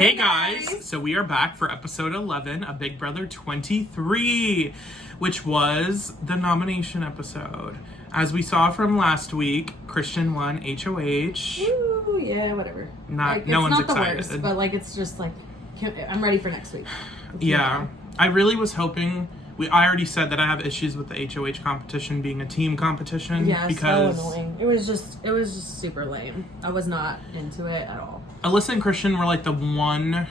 Hey guys, so we are back for episode 11 of Big Brother 23, which was the nomination episode. As we saw from last week, Christian won HOH. Ooh, yeah, whatever. No one's excited. It's not the worst, but like it's just like, I'm ready for next week. Yeah, I really was hoping. I already said that I have issues with the HOH competition being a team competition. Yeah, because so annoying. It was just super lame. I was not into it at all. Alyssa and Christian were like the one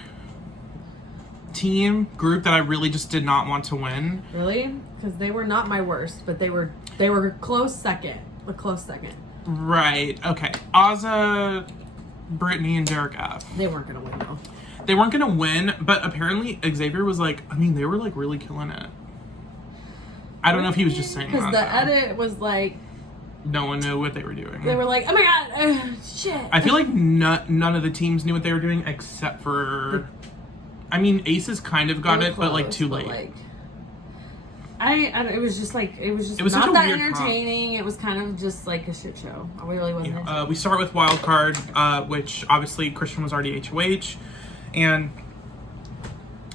team group that I really just did not want to win. Really? Because they were not my worst, but they were close second. A close second. Right. Okay. Azah, Brittini, and Derek F. They weren't gonna win though. They weren't gonna win, but apparently Xavier was like, I mean, they were like really killing it. I don't know if he was just saying that. Because the edit was like, no one knew what they were doing. they were like, oh my god, shit. I feel like none of the teams knew what they were doing except for, I mean, Aces kind of got it, close, but like too late. Like, it was just not not that entertaining. It was kind of just like a shit show. I really wasn't. Yeah. We start with wild card, which obviously Christian was already HOH, and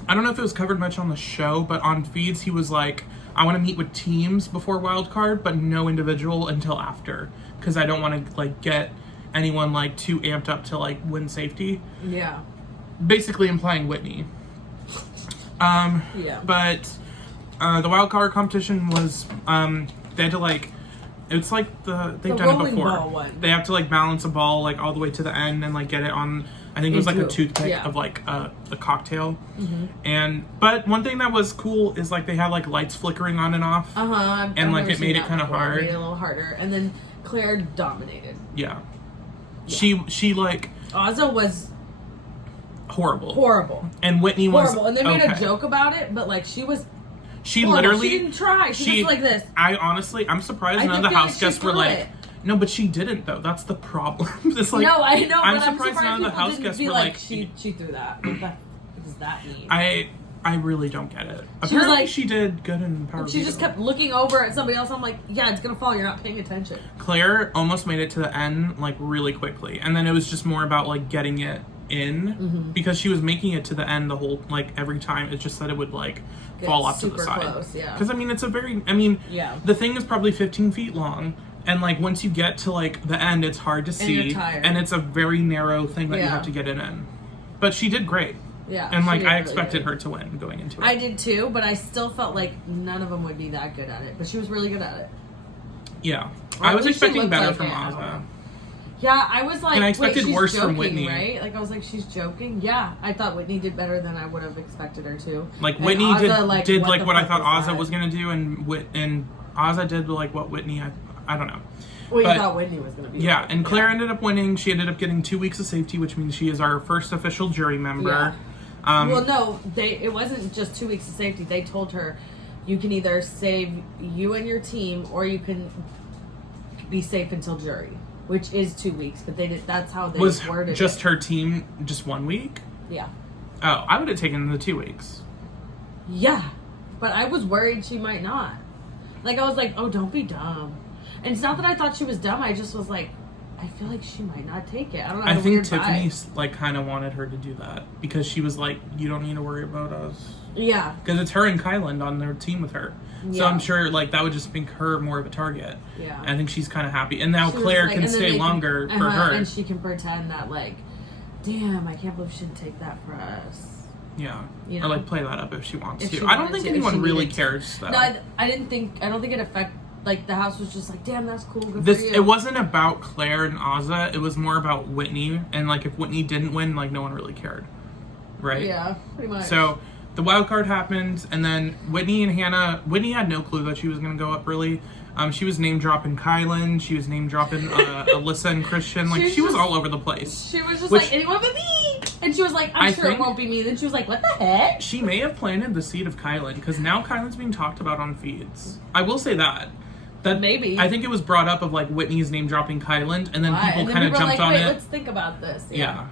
I don't know if it was covered much on the show, but on feeds he was like, I want to meet with teams before wild card, but no individual until after, because I don't want to like get anyone like too amped up to like win safety. Yeah. Basically implying Whitney. Yeah. But the wild card competition was they had to like, it's like they've done it before. Ball one. They have to like balance a ball like all the way to the end and like get it on. I think it was like a toothpick of like a cocktail. Mm-hmm. But one thing that was cool is like they had like lights flickering on and off. And like it made it kind of hard. Made it a little harder. And then Claire dominated. Yeah. She like Azah was horrible. And Whitney was horrible. And they made a joke about it, but like she was. She literally. She didn't try. She was like this. I'm surprised none of the house guests were like. No, but she didn't though. That's the problem. It's like, no, I know. I'm surprised none of the house guests were like. She threw that. What does that mean? I really don't get it. Apparently, she did good in Power. She just kept looking over at somebody else. I'm like, yeah, it's gonna fall. You're not paying attention. Claire almost made it to the end like really quickly, and then it was just more about like getting it in because she was making it to the end the whole like every time. It's just that it would like fall off to the side. Close, yeah. Because I mean, the thing is probably 15 feet long. And, like, once you get to, like, the end, it's hard to see. And you're tired. And it's a very narrow thing that you have to get it in. But she did great. Yeah. And, like, I expected her to win going into it. I did, too. But I still felt like none of them would be that good at it. But she was really good at it. Yeah. I was expecting better from Azah. Yeah, I was like, and I expected worse joking, from Whitney. Right? Like, I was like, she's joking? Yeah. I thought Whitney did better than I would have expected her to. Like, Whitney Azah, did what I thought Azah was going to do. And Azah did, like, what Whitney... I don't know. Well, you thought Whitney was going to be. Yeah, and Claire ended up winning. She ended up getting 2 weeks of safety, which means she is our first official jury member. Yeah. Well, no, it wasn't just 2 weeks of safety. They told her, you can either save you and your team, or you can be safe until jury, which is 2 weeks. But that's how they worded it. Was just her team just 1 week? Yeah. Oh, I would have taken the 2 weeks. Yeah, but I was worried she might not. Like, I was like, oh, don't be dumb. And it's not that I thought she was dumb. I just was like, I feel like she might not take it. I don't know. I think Tiffany like kind of wanted her to do that because she was like, you don't need to worry about us. Yeah. Because it's her and Kyland on their team with her. Yeah. So I'm sure like that would just make her more of a target. Yeah. And I think she's kind of happy. And now Claire can stay longer for her. And she can pretend that like, damn, I can't believe she didn't take that for us. Yeah. You know? Or like play that up if she wants to. I don't think anyone really cares though. No, I don't think it affected. Like, the house was just like, damn, that's cool. Good for you. It wasn't about Claire and Azah. It was more about Whitney. And, like, if Whitney didn't win, like, no one really cared. Right? Yeah, pretty much. So, the wild card happened. And then Whitney had no clue that she was going to go up, really. She was name-dropping Kyland. She was name-dropping Alyssa and Christian. Like, she was all over the place. She was just like, anyone but me! And she was like, I'm sure it won't be me. Then she was like, what the heck? She may have planted the seed of Kyland. Because now Kyland's being talked about on feeds. I will say that. That maybe. I think it was brought up of like Whitney's name dropping Kyland, and then people kind of jumped on it. Let's think about this. Yeah.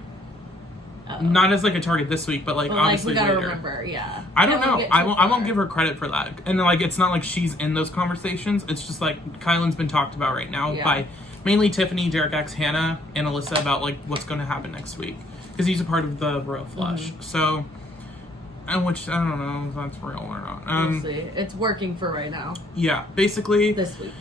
Not as like a target this week, but like obviously we gotta later. Remember, yeah. I don't know. I won't give her credit for that. And like it's not like she's in those conversations. It's just like Kyland's been talked about right now by mainly Tiffany, Derek X, Hannah, and Alyssa about like what's going to happen next week. because he's a part of the royal flush. So, and which I don't know if that's real or not. We'll see. It's working for right now. Yeah, basically This week.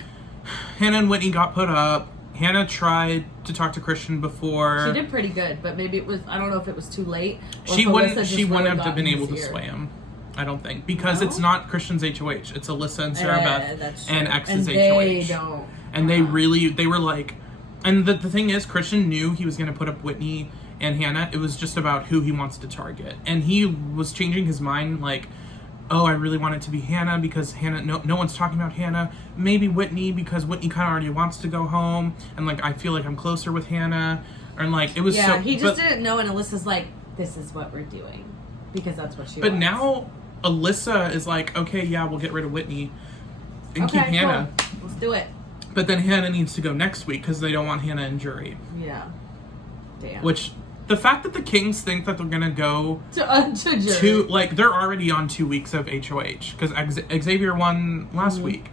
Hannah and Whitney got put up. Hannah tried to talk to Christian before. She did pretty good, but maybe it was, I don't know if it was too late. She wouldn't have been able to sway him. I don't think, because it's not Christian's HOH. It's Alyssa and Sarah Beth and X's HOH. They don't. And they were like, and the thing is, Christian knew he was going to put up Whitney and Hannah. It was just about who he wants to target. And he was changing his mind, like, oh, I really want it to be Hannah because Hannah, no one's talking about Hannah. Maybe Whitney because Whitney kind of already wants to go home. And like, I feel like I'm closer with Hannah. And like, it was so. He just didn't know. And Alyssa's like, this is what we're doing. Because that's what she wants. But now Alyssa is like, okay, yeah, we'll get rid of Whitney and keep Hannah. Cool. Let's do it. But then Hannah needs to go next week because they don't want Hannah in jury. Yeah. Damn. Which, the fact that the Kings think that they're going to go to jury. like, they're already on 2 weeks of HOH because Xavier won last week.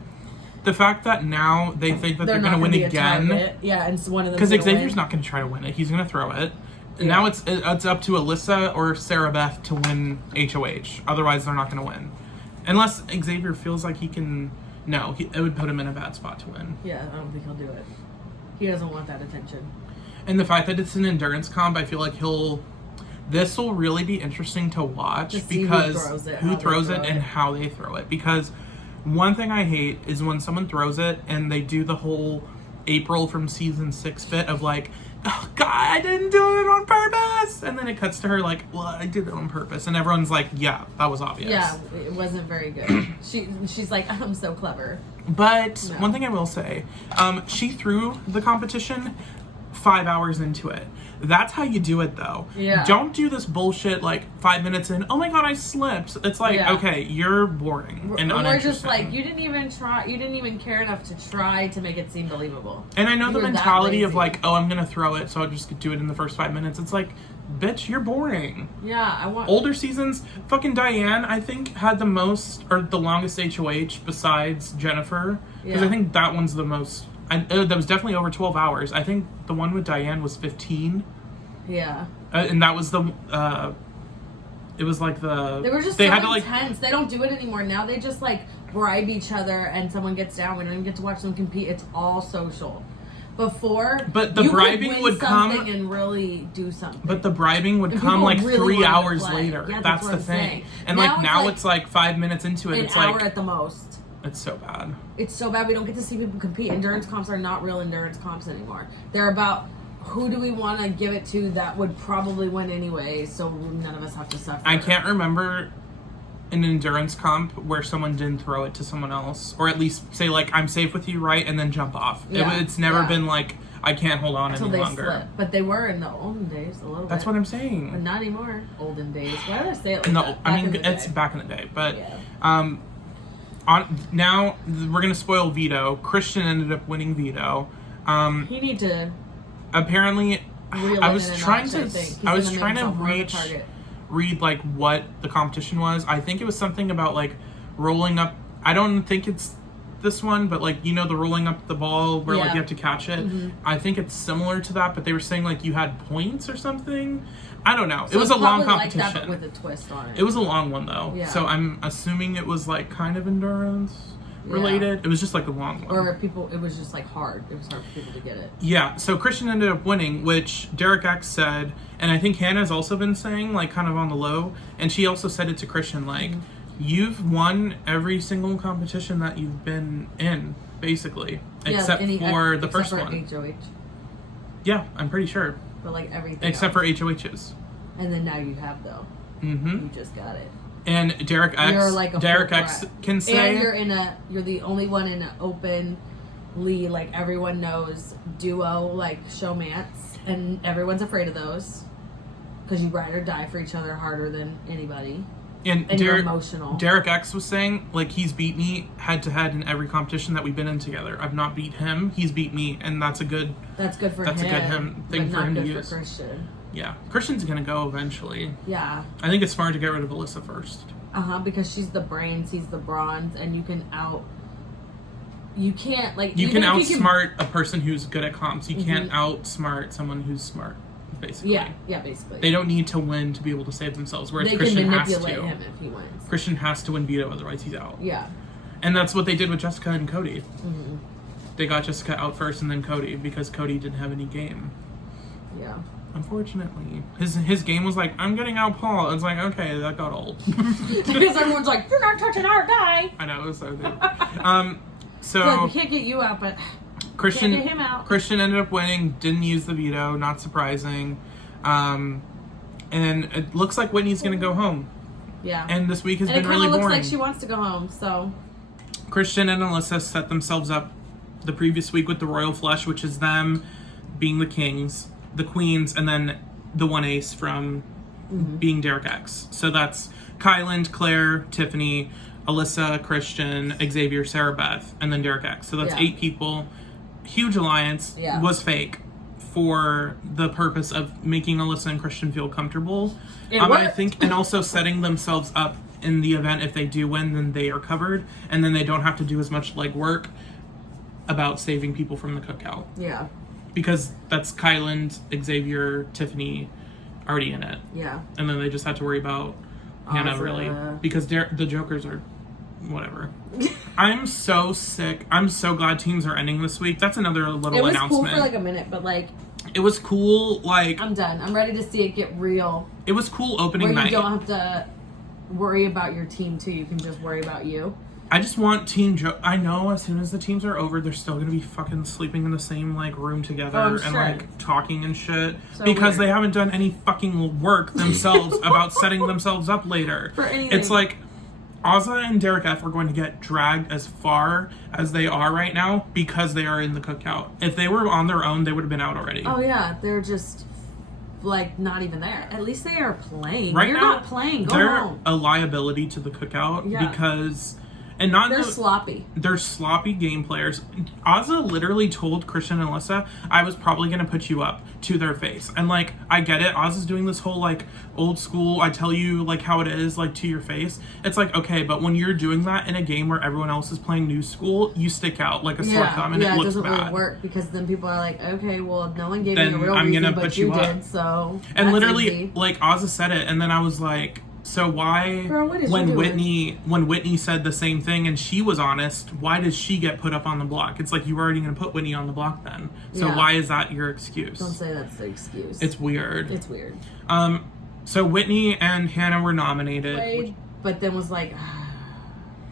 The fact that now they think that they're going to win again. Yeah, and one of them. Because Xavier's not going to try to win it. He's going to throw it. Yeah. Now it's up to Alyssa or Sarah Beth to win HOH. Otherwise, they're not going to win. Unless Xavier feels like he can... No, it would put him in a bad spot to win. Yeah, I don't think he'll do it. He doesn't want that attention. And the fact that it's an endurance comp, I feel like this will really be interesting to watch because who throws it and how they throw it. Because one thing I hate is when someone throws it and they do the whole April from season 6 bit of like, oh God, I didn't do it on purpose. And then it cuts to her like, well, I did it on purpose. And everyone's like, yeah, that was obvious. Yeah, it wasn't very good. She's like, I'm so clever. But one thing I will say, she threw the competition 5 hours into it. That's how you do it, though. Yeah. Don't do this bullshit like 5 minutes in. Oh my God, I slipped. It's like, okay, you're boring and uninteresting. We're just like, you didn't even try. You didn't even care enough to try to make it seem believable. And I know the mentality of like, oh, I'm gonna throw it, so I'll just do it in the first 5 minutes. It's like, bitch, you're boring. Yeah, I want older seasons. Fucking Diane, I think, had the most or the longest HOH besides Jennifer, because I think that one's the most. That was definitely over 12 hours. I think the one with Diane was 15. Yeah. And that was the, it was like the... They were just so intense. They don't do it anymore. Now they just like bribe each other and someone gets down. We don't even get to watch them compete. It's all social. Before, but the bribing would come and really do something. But the bribing would come like really 3 hours later. Yeah, that's the thing. And now it's like 5 minutes into it. It's like an hour at the most. It's so bad. It's so bad. We don't get to see people compete. Endurance comps are not real endurance comps anymore. They're about who do we want to give it to that would probably win anyway, so none of us have to suffer. I can't remember an endurance comp where someone didn't throw it to someone else, or at least say like, I'm safe with you, right? And then jump off. Yeah, it's never been like, I can't hold on any longer. Slip. But they were in the olden days a little bit. That's what I'm saying. But not anymore. Olden days. Why did I say it like that? I mean, it's back in the day. But now we're gonna spoil Veto. Christian ended up winning Veto. He need to. Apparently, I was trying to read like what the competition was. I think it was something about like rolling up. I don't think it's this one, but like, you know, the rolling up the ball where like you have to catch it. I think it's similar to that, but they were saying like you had points or something. I don't know. So it was a long competition like that, but with a twist on it. It was a long one though, so I'm assuming it was like kind of endurance related. It was just like a long one. Or it was just like hard. It was hard for people to get it. Yeah, so Christian ended up winning, which Derek X said, and I think Hannah's also been saying, like, kind of on the low, and she also said it to Christian, like, you've won every single competition that you've been in, basically, except for the first one. HOH. Yeah, I'm pretty sure. But like everything except for HOHs. And then now you have, though. You just got it. And Derek X can say, and you're the only one in an openly, like, everyone knows duo, like, showmance, and everyone's afraid of those because you ride or die for each other harder than anybody. And you're emotional. Derek X was saying, like, he's beat me head to head in every competition that we've been in together. I've not beat him. He's beat me, and that's a good. That's good for him. That's a good thing for him to use. For Christian. Yeah, Christian's gonna go eventually. Yeah. I think it's smart to get rid of Alyssa first. Because she's the brains, he's the bronze, and you can outsmart a person who's good at comps. You can't outsmart someone who's smart. basically. Yeah, basically. They don't need to win to be able to save themselves, whereas they Christian can has to. manipulate him if he wins. Christian has to win Veto, otherwise he's out. Yeah. And that's what they did with Jessica and Cody. Mm-hmm. They got Jessica out first and then Cody because Cody didn't have any game. Yeah. Unfortunately. His game was like, I'm getting out Paul. It's like, okay, that got old. Because everyone's like, you're not touching our guy. I know, it was so good. So like, we can't get you out, but Christian, can't get him out. Christian ended up winning, didn't use the veto, not surprising. And it looks like Whitney's going to go home. Yeah. And this week has been it really boring. looks like she wants to go home, so. Christian and Alyssa set themselves up the previous week with the Royal Flush, which is them being the kings, the queens, and then the one ace from being Derek X. So that's Kyland, Claire, Tiffany, Alyssa, Christian, Xavier, Sarah, Beth, and then Derek X. So that's 8 people. Huge alliance. Was fake for the purpose of making Alyssa and Christian feel comfortable. I think, and also setting themselves up in the event if they do win, then they are covered, and then they don't have to do as much legwork about saving people from the cookout. Yeah. Because that's Kyland, Xavier, Tiffany already in it. Yeah. And then they just had to worry about Hannah, really. Because the Jokers are whatever. I'm so sick. I'm so glad teams are ending this week. That's another little announcement. It was cool for like a minute, but like... It was cool, like... I'm done. I'm ready to see it get real. It was cool opening night. Where you don't have to worry about your team, too. You can just worry about you. I just want I know as soon as the teams are over, they're still gonna be fucking sleeping in the same like room together and like talking and shit because they haven't done any fucking work themselves about setting themselves up later. For anything. It's like Azah and Derek F are going to get dragged as far as they are right now because they are in the cookout. If they were on their own, they would have been out already. Oh yeah, they're just like not even there. At least they are playing. Right You're now, not playing. Go they're home. a liability to the cookout because. And they're sloppy. They're sloppy game players. Azah literally told Christian and Alyssa, I was probably going to put you up to their face. And, like, I get it. Azah's doing this whole, like, old school, I tell you, like, how it is, like, to your face. It's like, okay, but when you're doing that in a game where everyone else is playing new school, you stick out like a sore thumb and it looks doesn't bad. Really work because then people are like, okay, well, no one gave me a real I'm reason, gonna but put you up. did, so and literally, easy. like, Azah said it, and then I was like... So why, when Whitney said the same thing and she was honest, why does she get put up on the block? It's like you were already going to put Whitney on the block then. So why is that your excuse? Don't say that's the excuse. It's weird. It's weird. So Whitney and Hannah were nominated. But then was like,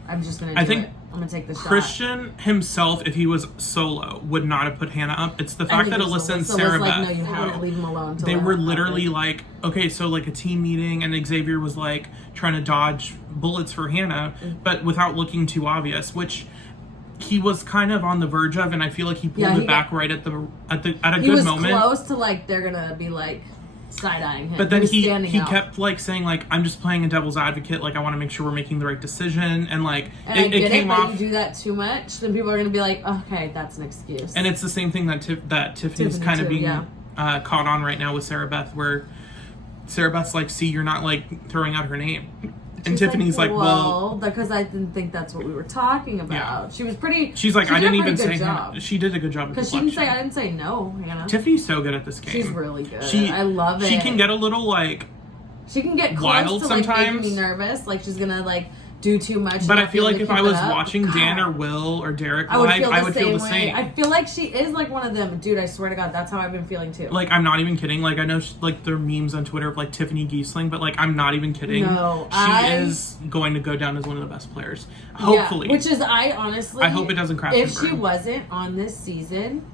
I'm just going to do it. I'm going to take the shot. Christian himself, if he was solo, would not have put Hannah up. It's the fact that Alyssa and Sarah Beth... No, you wouldn't leave him alone. They were literally like, okay, so like a team meeting and Xavier was like trying to dodge bullets for Hannah, but without looking too obvious, which he was kind of on the verge of, and I feel like he pulled it back right at a good moment. He was close to like, they're going to be like... side-eyeing him. But then he kept like saying like, I'm just playing a devil's advocate, like I want to make sure we're making the right decision, and like it came off. But you do that too much, then people are gonna be like, okay, that's an excuse. And it's the same thing that Tiffany's kind of being caught on right now with Sarah Beth, where Sarah Beth's like, see, you're not like throwing out her name. And Tiffany's like, well, because I didn't think that's what we were talking about. Yeah. She was pretty. She's like, I didn't even say Hannah. She did a good job. Because she didn't say, I didn't say no, Hannah. Tiffany's so good at this game. She's really good. I love it. She can get a little like. She can get close to like making me nervous. Like she's gonna like do too much. But I feel like if I was watching Dan or Will or Derek live, I would feel the same. I feel like she is like one of them. Dude, I swear to God, that's how I've been feeling too. Like, I'm not even kidding. Like, I know like there are memes on Twitter of like Tiffany Giesling, but like, I'm not even kidding. No, she is going to go down as one of the best players. Hopefully. Yeah, which is, I hope it doesn't crash. If she wasn't on this season,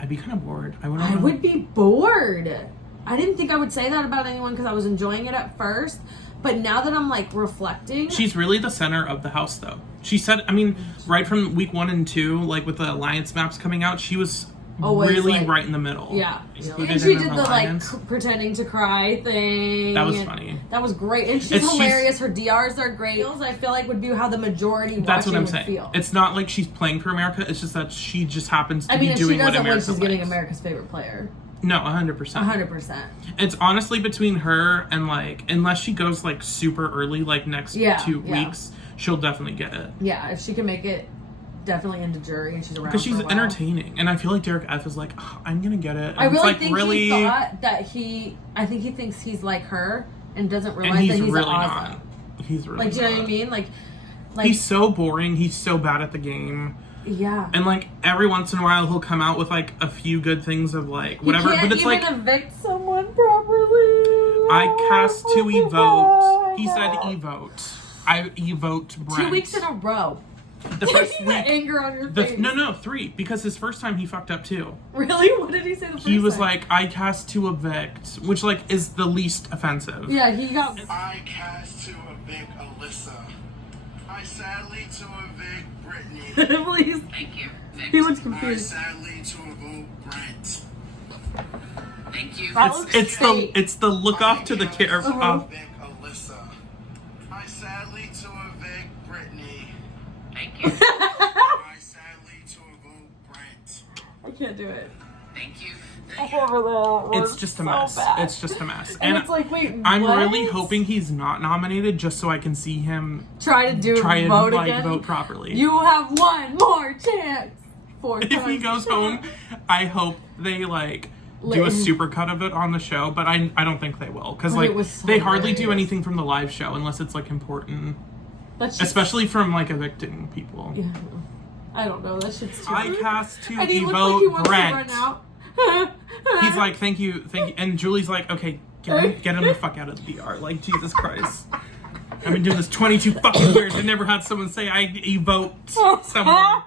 I'd be kind of bored. I would be bored. I didn't think I would say that about anyone because I was enjoying it at first. But now that I'm like reflecting, she's really the center of the house, though. She said, I mean, right from week 1 and 2, like with the alliance maps coming out, she was always really like, right in the middle. Yeah, and she did the like pretending to cry thing. That was funny. That was great, and she's hilarious. Her DRs are great. I feel like would be how the majority that's what I'm would saying. Feel. It's not like she's playing for America. It's just that she just happens to be doing what America likes. She's getting America's favorite player. No, 100%. 100%. It's honestly between her and like, unless she goes like super early, like next 2 weeks, she'll definitely get it. Yeah, if she can make it definitely into jury and she's around because she's for a while. entertaining, and I feel like Derek F is like, oh, I'm gonna get it. And I really it's think really... he thought that I think he thinks he's like her and doesn't realize and that he's really Azah. not. He's really like, do you know not. what I mean? Like he's so boring. He's so bad at the game. Yeah. And like every once in a while he'll come out with like a few good things of like whatever. You can't but it's even like evict someone properly. I cast to evote. He said evote. I evote Brent. 2 weeks in a row. The first The week. anger on your face. No, 3. Because his first time he fucked up too. Really? What did he say the first time? He was like, I cast to evict, which like is the least offensive. Yeah, he got... I cast to evict Alyssa. I sadly to evict Brittany. Please. Thank you. He looks I confused. sadly to evoke Brent. Thank you. That looks fake. It's the look off to the camera. Evict Alyssa. I sadly to evict Brittany. Thank you. I sadly to evoke Brent. I can't do it. Thank you. It's just a mess. It's just a mess. And it's like, wait, I'm what? really hoping he's not nominated just so I can see him Try and vote again. vote properly. You have one more chance. 4 times. If he goes home, I hope they like do a super cut of it on the show, but I don't think they will because But like it was so they hardly do hilarious. anything from the live show unless it's like important, That's just, especially from like evicting people. Yeah, I don't know. That shit's too I cast to and he looks like he evote wants Brent. to run out. He's like, thank you, and Julie's like, okay, get him the fuck out of the DR. Like, Jesus Christ. I've been doing this 22 fucking years and never had someone say I evote someone.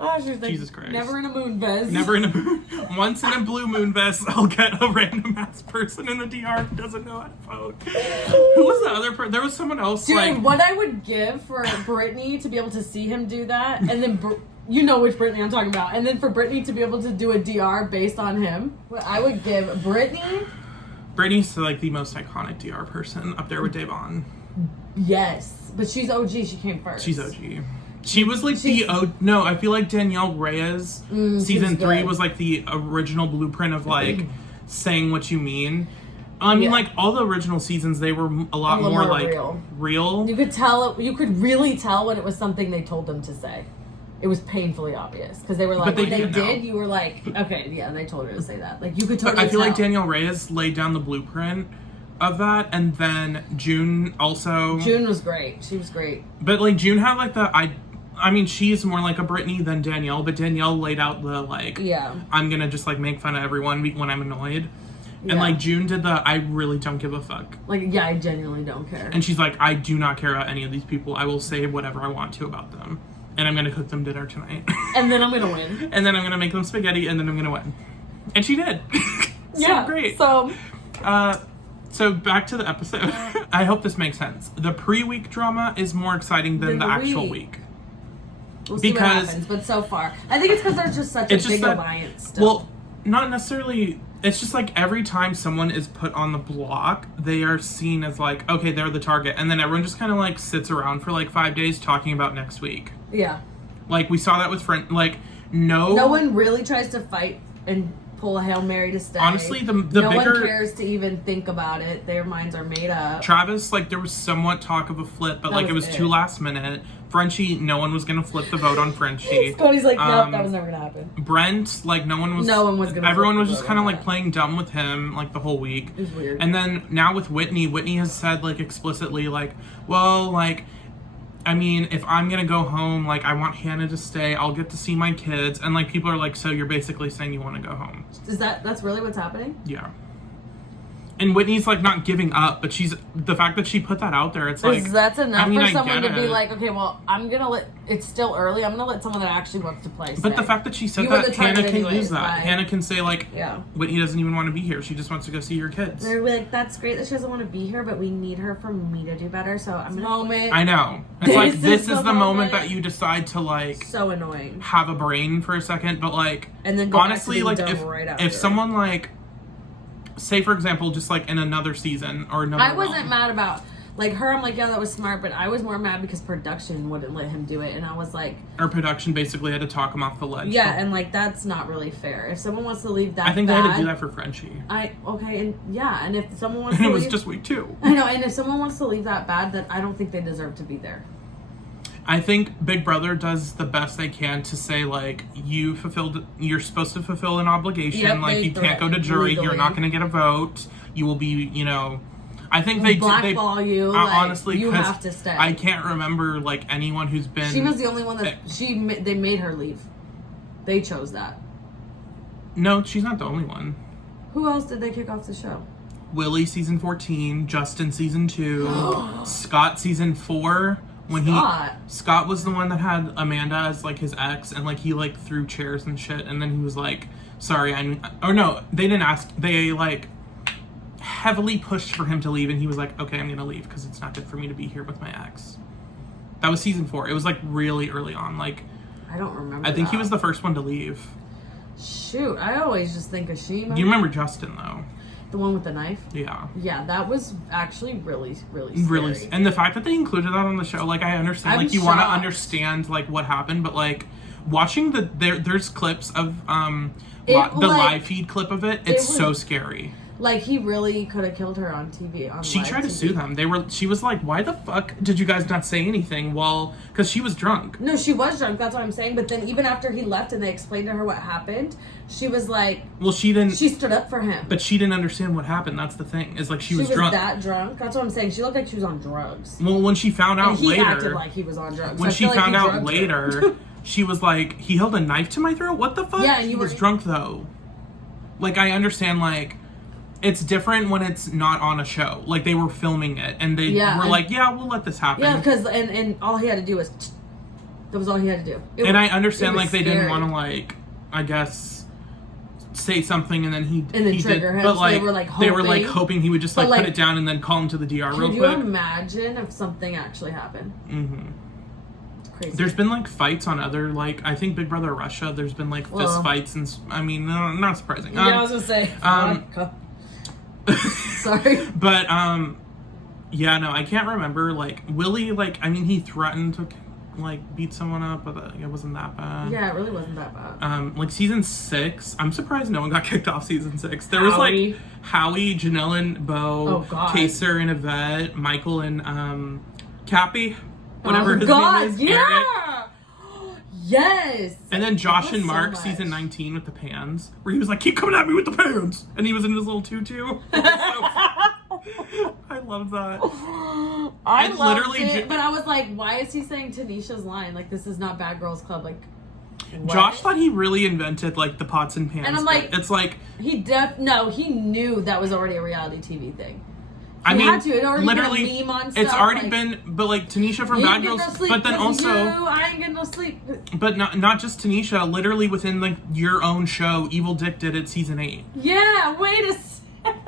Oh, she's like, Jesus Christ. Never in a moon vest. Never in a once in a blue moon vest, I'll get a random ass person in the DR who doesn't know how to vote. Who was the other person? There was someone else. Dude, like, what I would give for Brittany to be able to see him do that, and then you know which Brittany I'm talking about, and then for Brittany to be able to do a DR based on him, what I would give Brittany. Brittany's like the most iconic DR person up there with Davon. Yes, but she's OG. She came first. She's OG. She was like no, I feel like Danielle Reyes season 3 was like the original blueprint of like saying what you mean. I mean, like all the original seasons, they were a lot more like real. You could tell. You could really tell when it was something they told them to say. It was painfully obvious because they were like, when they did, you were like, okay, yeah, they told her to say that. Like you could totally. But I feel tell. like Danielle Reyes laid down the blueprint of that, and then June also. June was great. She was great. But like June had like the I mean, she's more like a Brittany than Danielle, but Danielle laid out the like, I'm gonna just like make fun of everyone when I'm annoyed. Yeah. And like June did the I really don't give a fuck. Like, yeah, I genuinely don't care. And she's like, I do not care about any of these people. I will say whatever I want to about them. And I'm gonna cook them dinner tonight. And then I'm gonna win. And then I'm gonna make them spaghetti and then I'm gonna win. And she did. Yeah, great. So back to the episode. I hope this makes sense. The pre-week drama is more exciting than the actual week. We'll see what happens, but so far, I think it's because there's just such a big alliance still. Well, not necessarily. It's just like every time someone is put on the block, they are seen as like, okay, they're the target. And then everyone just kind of like sits around for like 5 days talking about next week. Yeah. Like we saw that with like, no one really tries to fight and pull a Hail Mary to stay. Honestly, the no bigger... one cares to even think about it. Their minds are made up. Travis, like, there was somewhat talk of a flip, but, like, it was too last minute. Frenchie, no one was going to flip the vote on Frenchie. Cody's like, nope, that was never going to happen. Brent, like, no one was going to everyone was just kind of, like, playing dumb with him, like, the whole week. It was weird. And then now with Whitney has said, like, explicitly, like, well, like... I mean, if I'm gonna go home, like, I want Hannah to stay, I'll get to see my kids, and, like, people are like, so you're basically saying you want to go home. That's really what's happening? Yeah. And Whitney's, like, not giving up, but the fact that she put that out there, it's like... That's enough for someone to be it. like, okay, well, I'm gonna let... It's still early, I'm gonna let someone that actually wants to play stay. But the fact that she said that, Hannah can use that. Hannah can say, like, Whitney doesn't even want to be here, she just wants to go see her kids. They're like, that's great that she doesn't want to be here, but we need her for me to do better, so I'm gonna... I know. It's like, this is the moment that you decide to, like... So annoying. Have a brain for a second, but, like... And then go honestly, like, if someone, like... Say, for example, just, like, in another season or another I wasn't mad about, like, her. I'm like, yeah, that was smart. But I was more mad because production wouldn't let him do it. And I was like... Our production basically had to talk him off the ledge. Yeah, and, like, that's not really fair. If someone wants to leave that I think they had to do that for Frenchie. And if someone wants to leave... And it was just week 2. I know, and if someone wants to leave that bad, then I don't think they deserve to be there. I think Big Brother does the best they can to say, like, you're supposed to fulfill an obligation. Yep, like, you can't go to jury. legally. You're not going to get a vote. You will be, you know... I think they blackball you. Like, honestly, you have to stay. I can't remember, like, anyone who's been... She was the only one that... They made her leave. They chose that. No, she's not the only one. Who else did they kick off the show? Willie, season 14. Justin, season 2. Scott, season 4. Scott was the one that had Amanda as, like, his ex, and, like, he, like, threw chairs and shit, and then he was like, sorry, or no, they didn't ask, they, like, heavily pushed for him to leave, and he was like, okay, I'm gonna leave, because it's not good for me to be here with my ex. That was season 4. It was, like, really early on, like... I don't remember I think he was the first one to leave. Shoot, I always just think of Shima. You remember Justin, though. The one with the knife? Yeah. Yeah, that was actually really, really scary. And the fact that they included that on the show, like, I understand, like, you want to understand, like, what happened, but, like, watching there's clips of, the live feed clip of it, it's so scary. Like, he really could have killed her on TV. She tried to sue them. She was like, why the fuck did you guys not say anything? Well, because she was drunk. No, she was drunk. That's what I'm saying. But then even after he left and they explained to her what happened, she was like... Well, she didn't... She stood up for him. But she didn't understand what happened. That's the thing. Is like, she was drunk. She was that drunk? That's what I'm saying. She looked like she was on drugs. Well, when she found out later... he acted like he was on drugs. When she found out later, she was like, he held a knife to my throat? What the fuck? Yeah, and he was drunk, though. Like, I understand, like... It's different when it's not on a show. Like, they were filming it, and they were like, yeah, we'll let this happen. Yeah, because, and all he had to do was, that was all he had to do. I understand, like, they didn't want to, like, I guess, say something, and then he trigger him, but, so like, they were, like, hoping he would just, like, put it down and then call him to the DR real quick. Could you imagine if something actually happened? Mm-hmm. Crazy. There's been, like, fights on other, like, I think Big Brother Russia, there's been, like, fist fights, and, I mean, not surprising. Yeah, I was gonna say, sorry. But, yeah, no, I can't remember, like, Willie, like, I mean, he threatened to, like, beat someone up, but it wasn't that bad. Yeah, it really wasn't that bad. Like, season 6, I'm surprised no one got kicked off season 6. There was, like, Howie, Janelle and Bo, Kaser and Yvette, Michael and, Cappy, whatever his name is, Eric. Yes! And then Josh and Mark, season 19 with the pans, where he was like, keep coming at me with the pans! And he was in his little tutu. I love that. I loved it, but I was like, why is he saying Tanisha's line? Like, this is not Bad Girls Club. Like, what? Josh thought he really invented, like, the pots and pans. And I'm like, it's like... he knew that was already a reality TV thing. I mean, had to. It already literally, been a meme on stuff. It's already been, but like Tanisha from Bad Girls, but then also, I ain't getting no sleep. But not just Tanisha. Literally within like your own show, Evil Dick did it season 8. Yeah, wait a second.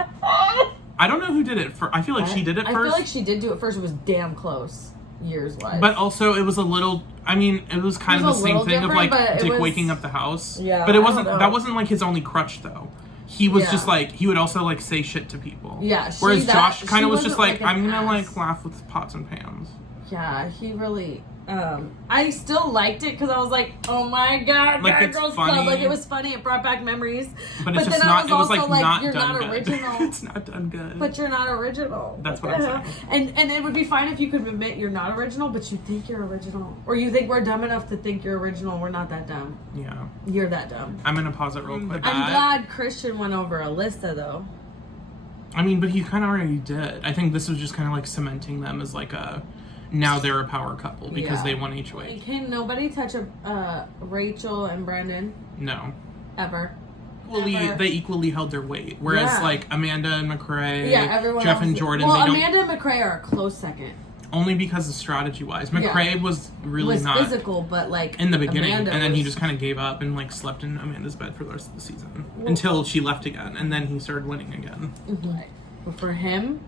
I don't know who did it first. I feel like she did it first. I feel like she did do it first. It was damn close, years wise. But also, it was a little. I mean, it was kind of the same thing of like Dick waking up the house. Yeah, but it wasn't. That wasn't like his only crutch though. He was just like, he would also like say shit to people. Yeah. Whereas Josh kind of was just like, I'm gonna like laugh with pots and pans. Yeah, he really. I still liked it because I was like, oh my god, like, Bad Girls Club. Like, it was funny. It brought back memories. But it's just not. It was like not you're done not good. original. It's not done good. But you're not original. That's what I'm saying. And it would be fine if you could admit you're not original, but you think you're original, or you think we're dumb enough to think you're original. We're not that dumb. Yeah. You're that dumb. I'm gonna pause it real quick. I'm glad Christian went over Alyssa though. I mean, but he kind of already did. I think this was just kind of like cementing them as like a. Now they're a power couple because they won HOH. Can nobody touch Rachel and Brandon? No. Ever. They equally held their weight. Whereas like Amanda and McCrae, everyone Jeff else and Jordan. Well, Amanda and McCrae are a close second. Only because of strategy-wise. McCrae was really not physical, but like in the beginning, and then he just kind of gave up and like slept in Amanda's bed for the rest of the season until she left again, and then he started winning again. But for him,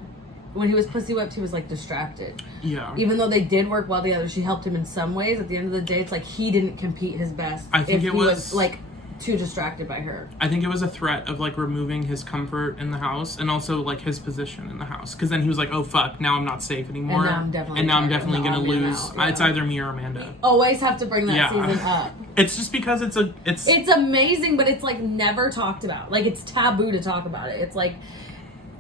when he was pussy whipped, he was like distracted. Yeah. Even though they did work well together, she helped him in some ways. At the end of the day, it's like he didn't compete his best. I think it was like too distracted by her. I think it was a threat of like removing his comfort in the house and also like his position in the house. Because then he was like, oh fuck, now I'm not safe anymore. And now I'm definitely going to lose. Yeah. It's either me or Amanda. Always have to bring that season up. It's just because it's amazing, but it's like never talked about. Like, it's taboo to talk about it. It's like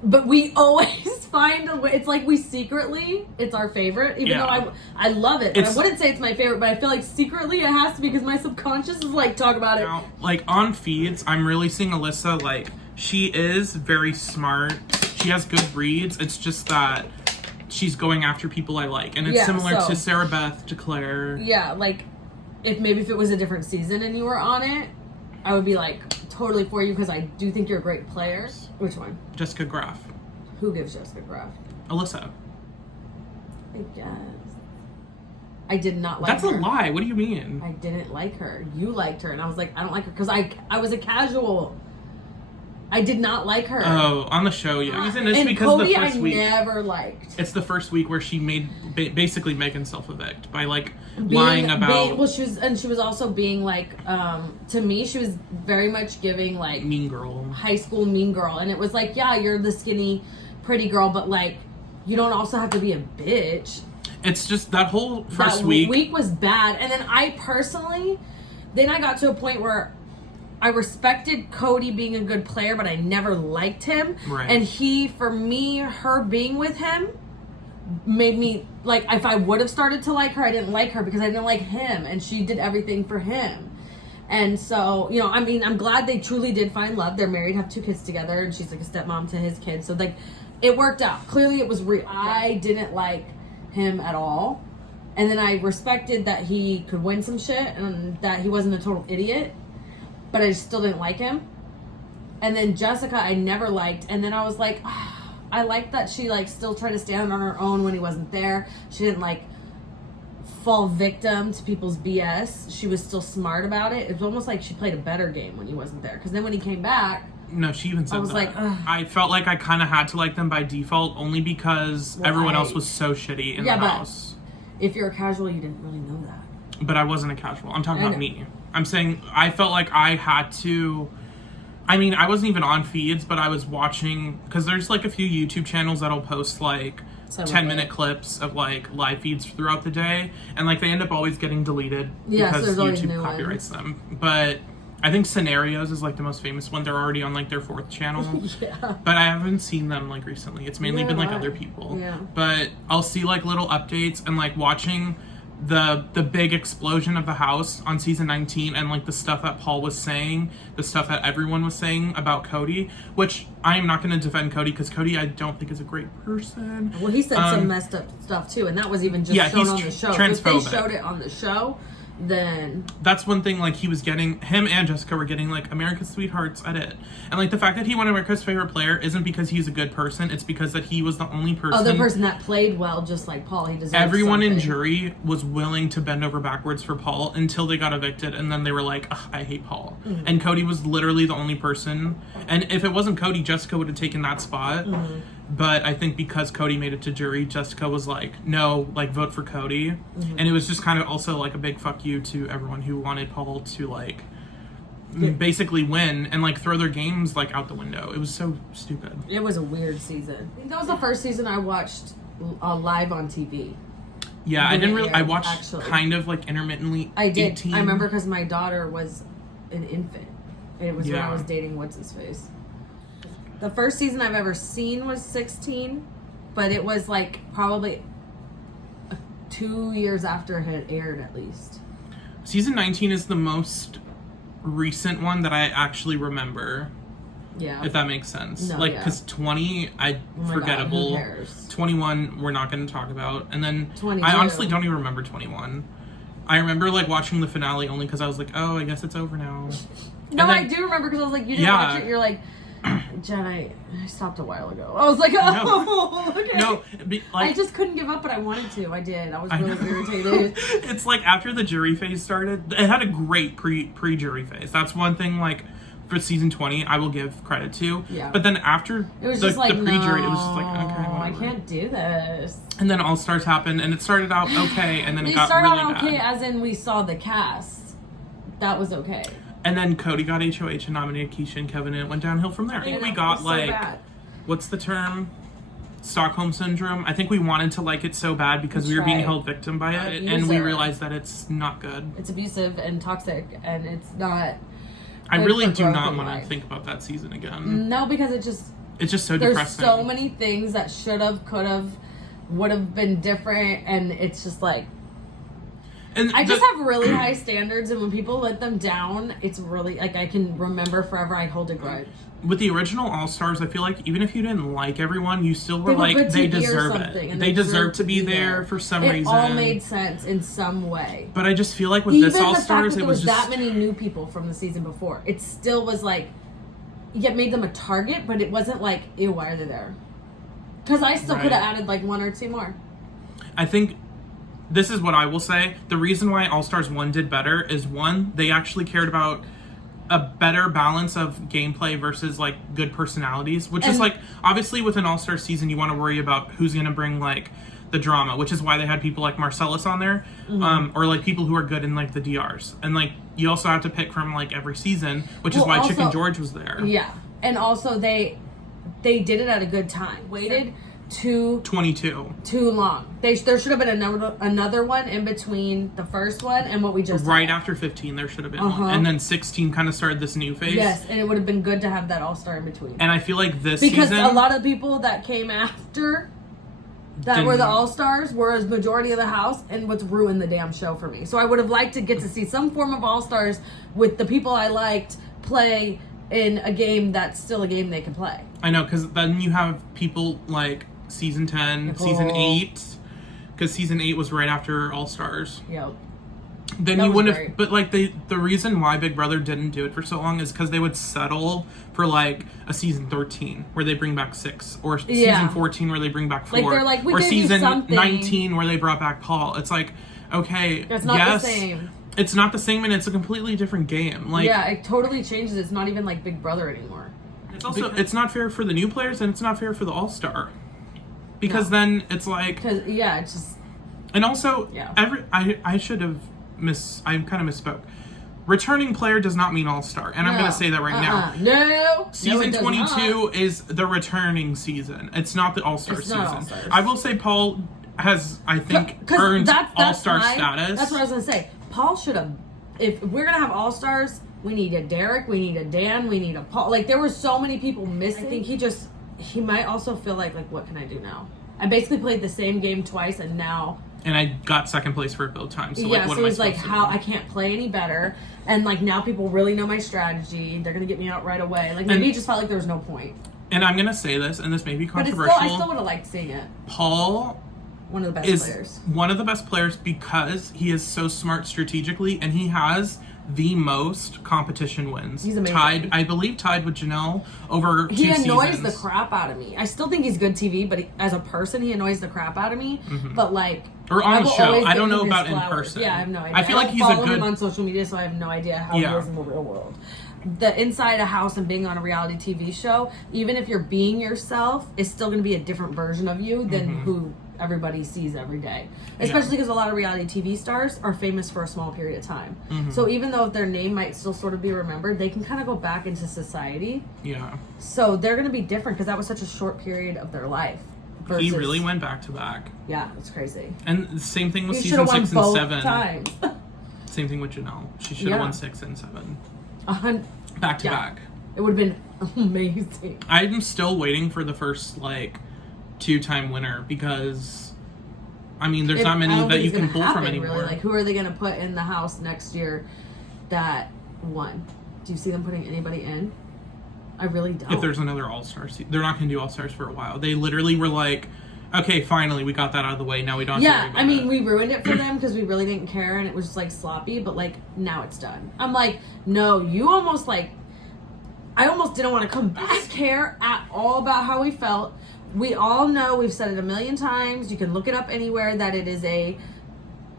But we always find a way. It's like we secretly, it's our favorite, even though I love it. But I wouldn't say it's my favorite, but I feel like secretly it has to be because my subconscious is like, talk about it. Now, like on feeds, I'm really seeing Alyssa, like, she is very smart. She has good reads. It's just that she's going after people I like. And it's similar to Sarah Beth, to Claire. Yeah, like, if it was a different season and you were on it, I would be like, totally for you because I do think you're a great player. Which one? Jessica Graff. Who gives Jessica Graff? Alyssa. I guess. I did not like her. That's a lie. What do you mean? I didn't like her. You liked her. And I was like, I don't like her because I was a casual. I did not like her. Oh, on the show, yeah. The reason is and because Cody, the first week. I never liked. It's the first week where she made basically Megan self-evict by like lying about. She was also being like, to me, she was very much giving like mean girl, high school mean girl, and it was like, yeah, you're the skinny, pretty girl, but like, you don't also have to be a bitch. It's just that whole first week. Week was bad, and then I got to a point where I respected Cody being a good player, but I never liked him. Right. And her being with him made me, like, if I would have started to like her, I didn't like her because I didn't like him. And she did everything for him. And so, you know, I mean, I'm glad they truly did find love. They're married, have 2 kids together, and she's like a stepmom to his kids. So, like, it worked out. Clearly, it was real. I didn't like him at all. And then I respected that he could win some shit and that he wasn't a total idiot. But I still didn't like him. And then Jessica, I never liked. And then I was like, I liked that she like still tried to stand on her own when he wasn't there. She didn't like fall victim to people's BS. She was still smart about it. It was almost like she played a better game when he wasn't there. Because then when he came back, no, she even said I was that. like, ugh. I felt like I kind of had to like them by default only because everyone else was so shitty in the house. If you're a casual, you didn't really know that. But I wasn't a casual. I'm talking about me. I'm saying I felt like I had to. I mean, I wasn't even on feeds, but I was watching because there's like a few YouTube channels that'll post like 10-minute clips of like live feeds throughout the day, and like they end up always getting deleted because YouTube copyrights them. But I think Scenarios is like the most famous one. They're already on like their 4th channel. But I haven't seen them like recently. It's mainly been like other people. Yeah. But I'll see like little updates and like watching the big explosion of the house on season 19 and like the stuff that Paul was saying, the stuff that everyone was saying about Cody, which I am not going to defend Cody because Cody I don't think is a great person. Well, he said some messed up stuff too, and that was even just shown on the show. Transphobic. So if they showed it on the show, then that's one thing. Like him and Jessica were getting like America's Sweethearts at it, and like the fact that he won America's Favorite Player isn't because he's a good person. It's because that he was the only person. That played well, just like Paul. He deserved everyone something. in jury was willing to bend over backwards for Paul until they got evicted, and then they were like, I hate Paul. Mm-hmm. And Cody was literally the only person. And if it wasn't Cody, Jessica would have taken that spot. Mm-hmm. But I think because Cody made it to jury, Jessica was like, no, like, vote for Cody. Mm-hmm. And it was just kind of also, like, a big fuck you to everyone who wanted Paul to, like, basically win and, like, throw their games, like, out the window. It was so stupid. It was a weird season. That was the first season I watched live on TV. Yeah, I didn't really... I watched kind of, like, intermittently. I did. 18. I remember because my daughter was an infant. And it was when I was dating What's-His-Face. The first season I've ever seen was 16, but it was like probably 2 years after it had aired at least. Season 19 is the most recent one that I actually remember. Yeah. If that makes sense. No, like, because 20, forgettable. God, who cares? 21, we're not going to talk about. And then 22. I honestly don't even remember 21. I rember, like, watching the finale only because I was like, oh, I guess it's over now. No, I do remember because I was like, you didn't watch it. You're like, Jen, I stopped a while ago. I was like, oh, okay. No, I just couldn't give up, but I wanted to. I did. I was really irritated. It's like after the jury phase started, it had a great pre-jury phase. That's one thing, like, for season 20, I will give credit to. Yeah. But then after it was just like, the pre-jury, it was just like, okay, whatever. I can't do this. And then All Stars happened, and it started out okay, and then it got started really out okay, bad. as in we saw the cast. That was okay. And then Cody got HOH and nominated Keisha and Kevin, and it went downhill from there. I think we got, like, what's the term? Stockholm Syndrome. I think we wanted to like it so bad because we were being held victim by it, and we realized that it's not good. It's abusive and toxic, and it's not... I really do not want to think about that season again. No, because It's just so There's depressing. so many things that should have, could have, would have been different, and it's just like, And I just have really high standards, and when people let them down, it's really, like, I can remember forever I hold a grudge. With the original All-Stars, I feel like even if you didn't like everyone, you still were They were like, good they TV or deserve something, it. and They deserve to be there for some it reason. It all made sense in some way. But I just feel like with Even this the fact All-Stars, that it there was was just... that many new people from the season before, it still was like, it made them a target, but it wasn't like, ew, why are they there? Because I still Right. could have added like 1 or 2 more. I think this is what I will say. The reason why All-Stars 1 did better is, 1, they actually cared about a better balance of gameplay versus like good personalities, which is like, obviously with an All-Star season, you want to worry about who's going to bring like the drama, which is why they had people like Marcellus on there, or like people who are good in like the DRs. And like, you also have to pick from like every season, which is why also, Chicken George was there. Yeah. And also they did it at a good time. Waited too 22. too long. There should have been another one in between the first one and what we just Right had. after 15, there should have been one. And then 16 kind of started this new phase. Yes, and it would have been good to have that all-star in between. And I feel like this Because season... a lot of people that came after that were the all-stars were as majority of the house, and what's ruined the damn show for me. So I would have liked to get to see some form of all-stars with the people I liked play in a game that's still a game they can play. I know, because then you have people like Season 10, Nicole. Season 8, because Season 8 was right after All-Stars. Yep. Then That you was wouldn't great. have, but like the reason why Big Brother didn't do it for so long is because they would settle for like a Season 13 where they bring back 6, or Season 14 where they bring back 4, Like, they're like, we or gave you Season something. 19 where they brought back Paul. It's like, okay, It's not yes, the same. it's not the same, and it's a completely different game. Like, Yeah, it totally changes. It's not even like Big Brother anymore. it's also it's not fair for the new players, and it's not fair for the All-Star. Because then it's like, Because, yeah, it's just... and also Yeah. I should have I kind of misspoke. Returning player does not mean All-Star, and I'm going to say that right now. No. Season no, 22 is the returning season. It's not the All-Star It's season. not All-Stars. I will say Paul has, I think, 'Cause earned that's All-Star my- status. That's what I was going to say. Paul should have... If we're going to have All-Stars, we need a Derek, we need a Dan, we need a Paul. Like, there were so many people missing. I think he might also feel like, what can I do now? I basically played the same game twice, and now... And I got second place for it both times. So, yeah, what so am I he's like, supposed to how do? I can't play any better, and like now people really know my strategy. They're gonna get me out right away. Like maybe it just felt like there was no point. And I'm going to say this, and this may be But controversial. I still would have liked seeing it. Paul One of the best is players. one of the best players because he is so smart strategically, and he has the most competition wins. He's amazing. I believe tied with Janelle over He 2 annoys seasons. the crap out of me. I still think he's good TV, but as a person, he annoys the crap out of me. But like, Or on I the will show. always I don't give know him his about in flowers. person. Yeah, I have no idea. I feel like don't he's a follow good- him on social media, so I have no idea how Yeah. he is in the real world. The inside a house and being on a reality TV show, even if you're being yourself, is still going to be a different version of you than who everybody sees every day. Especially because a lot of reality TV stars are famous for a small period of time. So even though their name might still sort of be remembered, they can kind of go back into society. Yeah. So they're going to be different because that was such a short period of their life. He versus- really went back to back. Yeah, it's crazy. And the same thing with He should season have won 6 and both 7. times. Same thing with Janelle. She should have Yeah. won 6 and 7. Back To back. It would have been amazing. I'm still waiting for the first, 2-time winner because, I mean, there's not I many don't that think you it's can gonna pull from happen, anymore. Really. Like, who are they going to put in the house next year that won? Do you see them putting anybody in? I really don't. If there's another All-Star, they're not going to do All-Stars for a while. They literally were like, okay, finally, we got that out of the way. Now we don't have to worry Yeah, about I mean, it. we ruined it for them because we really didn't care and it was just sloppy, but now it's done. I'm like, no, you almost I almost didn't want to come back. Care at all about how we felt. We all know, we've said it a million times, you can look it up anywhere, that it is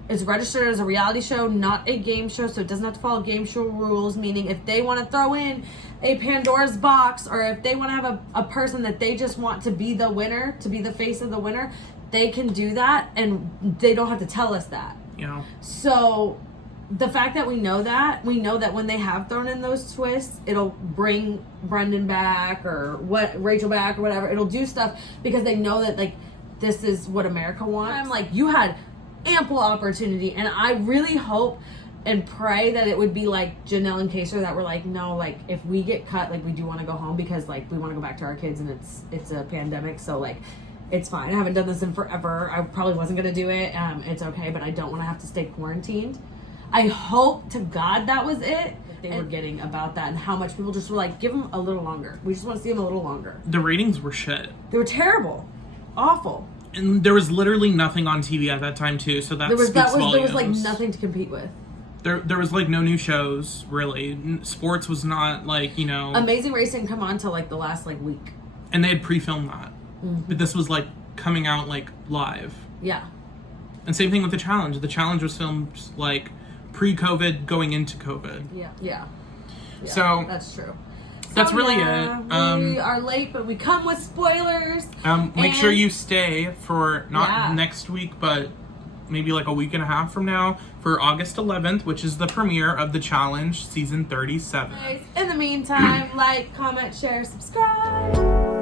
it's registered as a reality show, not a game show, so it doesn't have to follow game show rules, meaning if they want to throw in a Pandora's box, or if they want to have a person that they just want to be the winner, to be the face of the winner, they can do that, and they don't have to tell us that. You know? So the fact that we know that when they have thrown in those twists, it'll bring Brendan back or Rachel back or whatever. It'll do stuff because they know that this is what America wants. I'm like, you had ample opportunity, and I really hope and pray that it would be like Janelle and Kaser that were like, no, like if we get cut, like we do want to go home because like we want to go back to our kids and it's a pandemic, so like it's fine. I haven't done this in forever. I probably wasn't gonna do it. It's okay, but I don't want to have to stay quarantined. I hope to God that was it. They were getting about that and how much people just were like, give them a little longer. We just want to see them a little longer. The ratings were shit. They were terrible, awful. And there was literally nothing on TV at that time too, so There was volumes. like nothing to compete with. There was like no new shows really. Sports was not like, you know. Amazing Race didn't come on till like the last like week. And they had pre-filmed that, but this was like coming out like live. Yeah. And same thing with the challenge. The challenge was filmed like pre-COVID, going into COVID. Yeah. So that's true. That's So, really yeah, it. We are late, but we come with spoilers. Make sure you stay for not next week, but maybe like a week and a half from now for August 11th, which is the premiere of the challenge season 37. In the meantime, like, comment, share, subscribe.